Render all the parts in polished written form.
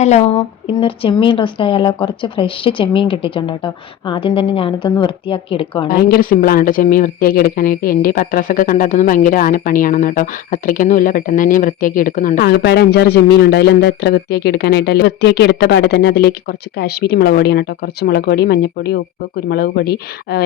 Hello, ഇന്നൊരു ചെമ്മീൻ roast ആയാലോ? കുറച്ച് ഫ്രഷ് ചെമ്മീൻ കിട്ടിയിട്ടുണ്ട് കേട്ടോ. ആദ്യം തന്നെ ഞാനിതൊന്ന് വൃത്തിയാക്കി എടുക്കുവാണ്. ഭയങ്കര സിമ്പിളാണ് കേട്ടോ ചെമ്മീൻ വൃത്തിയാക്കി എടുക്കാനായിട്ട്. എൻ്റെ ഈ പത്രാസൊക്കെ കണ്ടാൽ അതൊന്നും ഭയങ്കര ആനപ്പണിയാണെന്ന് കേട്ടോ. അത്രയ്ക്കൊന്നും ഇല്ല, പെട്ടെന്ന് തന്നെ വൃത്തിയാക്കി എടുക്കുന്നുണ്ട്. ആകെപ്പാടെ 5-6 ചെമ്മീനുണ്ട്. അതിലെന്താ എത്ര വൃത്തിയാക്കി എടുക്കാനായിട്ട്? അല്ലെങ്കിൽ വൃത്തിയാക്കി എടുത്ത പാടെ തന്നെ അതിലേക്ക് കുറച്ച് കാശ്മീരി മുളക് പൊടിയാണ് കേട്ടോ. കുറച്ച് മുളക് പൊടി, മഞ്ഞൾപ്പൊടി, ഉപ്പ്, കുരുമുളക് പൊടി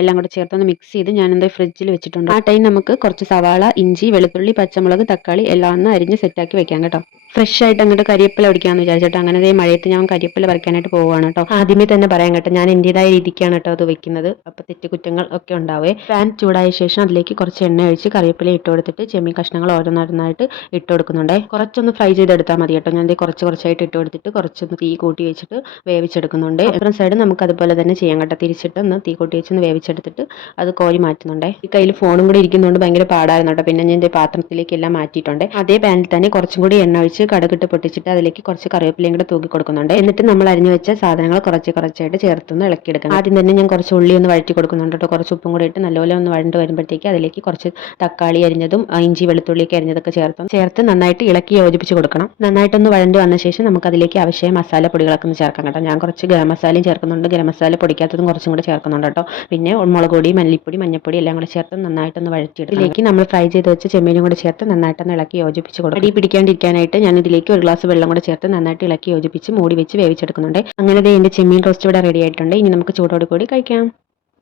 എല്ലാം കൂടെ ചേർത്തൊന്ന് മിക്സ് ചെയ്ത് ഞാനെന്താ ഫ്രിഡ്ജിൽ വെച്ചിട്ടുണ്ട്. ആ ടൈം നമുക്ക് കുറച്ച് സവാള, ഇഞ്ചി, വെളുത്തുള്ളി, പച്ചമുളക്, തക്കാളി എല്ലാം ഒന്ന് അരിഞ്ഞ് സെറ്റാക്കി വെക്കാം കേട്ടോ. ഫ്രഷ് ആയിട്ട് അങ്ങോട്ട് കരിയേപ്പില ഒടിക്കാമെന്ന് വിചാരിച്ചിട്ട് അങ്ങനെ ദേ മഴയത്ത് ഞാൻ കരിയേപ്പില പറിക്കാനായിട്ട് പോവുകയാണ് കേട്ടോ. ആദ്യമേ തന്നെ പറയാൻ കേട്ടോ, ഞാൻ എൻ്റെതായ രീതിക്കാണ് കേട്ടോ അത് വെക്കുന്നത്. അപ്പോൾ തെറ്റുകുറ്റങ്ങൾ ഒക്കെ ഉണ്ടാവേ. പാൻ ചൂടായ ശേഷം അതിലേക്ക് കുറച്ച് എണ്ണ ഒഴിച്ച് കറിവേപ്പില ഇട്ട് കൊടുത്തിട്ട് ചെമ്മീൻ കഷ്ണങ്ങൾ ഓരോന്നോരോന്നായിട്ട് ഇട്ട് കൊടുക്കുന്നുണ്ട്. കുറച്ചൊന്ന് ഫ്രൈ ചെയ്തെടുത്താൽ മതി കേട്ടോ. ഞാൻ കുറച്ചായിട്ട് ഇട്ട് കൊടുത്തിട്ട് കുറച്ചൊന്ന് തീ കൂട്ടി വെച്ചിട്ട് വേവിച്ചെടുക്കുന്നുണ്ട്. അപ്പുറം സൈഡ് നമുക്ക് അതുപോലെ തന്നെ ചെയ്യാം കേട്ടോ. തിരിച്ചിട്ട് ഒന്ന് തീ കൂട്ടി വെച്ചൊന്ന് വേവിച്ചെടുത്തിട്ട് അത് കോരി മാറ്റുന്നുണ്ട്. ഈ കയ്യിൽ ഫോണും കൂടി ഇരിക്കുന്നതുകൊണ്ട് ഭയങ്കര പാടായിരുന്നു കേട്ടോ. പിന്നെ ഞാൻ പാത്രത്തിലേക്ക് എല്ലാം മാറ്റിയിട്ടുണ്ട്. അതേ പാനിൽ തന്നെ കുറച്ചും കൂടി എണ്ണ ഒഴിച്ച് കടുകിട്ട് പൊട്ടിച്ചിട്ട് അതിലേക്ക് കുറച്ച് കറിവേപ്പിലയും കൂടെ തൂക്കി കൊടുക്കുന്നുണ്ട്. എന്നിട്ട് നമ്മൾ അരിഞ്ഞു വെച്ച സാധനങ്ങൾ കുറച്ചായിട്ട് ചേർത്തൊന്ന് ഇളക്കിയെടുക്കണം. ആദ്യം തന്നെ ഞാൻ കുറച്ച് ഉള്ളി ഒന്ന് വഴറ്റി കൊടുക്കുന്നുണ്ട് കേട്ടോ. കുറച്ച് ഉപ്പും കൂടി ഇട്ട് നല്ലപോലെ ഒന്ന് വഴണ്ട് വരുമ്പോഴത്തേക്ക് അതിലേക്ക് കുറച്ച് തക്കാളി അരിഞ്ഞതും ഇഞ്ചി വെളുത്തുള്ളിയൊക്കെ അരിഞ്ഞതൊക്കെ ചേർത്ത് നന്നായിട്ട് ഇളക്കി യോജിപ്പിച്ച് കൊടുക്കണം. നന്നായിട്ടൊന്ന് വഴണ്ട് വന്ന ശേഷം നമുക്ക് അതിലേക്ക് ആവശ്യമായ മസാല പൊടികളൊക്കെ ഒന്ന് ചേർക്കാം കേട്ടോ. ഞാൻ കുറച്ച് ഗരം മസാലയും ചേർക്കുന്നുണ്ട്. ഗരം മസാല പൊടിക്കാത്തതും കുറച്ചും കൂടെ ചേർക്കുന്നുണ്ട് കേട്ടോ. പിന്നെ മുളക് പൊടി, മല്ലിപ്പൊടി, മഞ്ഞൾപ്പൊടി എല്ലാം കൂടെ ചേർത്ത് നന്നായിട്ടൊന്ന് വഴറ്റിയെടുക്കും. ഇതിലേക്ക് നമ്മൾ ഫ്രൈ ചെയ്ത് വെച്ച് ചെമ്മീനും കൂടെ ചേർത്ത് നന്നായിട്ടൊന്ന് ഇളക്കി യോജിപ്പിച്ച് കൊടുക്കും. അടി പിടിക്കാണ്ടിരിക്കാനായിട്ട് ഞാൻ ഇതിലേക്ക് ഒരു ഗ്ലാസ് വെള്ളം കൂടെ ചേർത്ത് നന്നായിട്ട് ഇളക്കി യോജിപ്പിച്ച് മൂടി വെച്ച് വേവിച്ചെടുക്കുന്നുണ്ട്. അങ്ങനെ ദേ എൻ്റെ ചെമ്മീൻ റോസ്റ്റ് ഇവിടെ റെഡി ആയിട്ടുണ്ട്. ഇനി നമുക്ക് ചൂടോട് കൂടി കഴിക്കാം.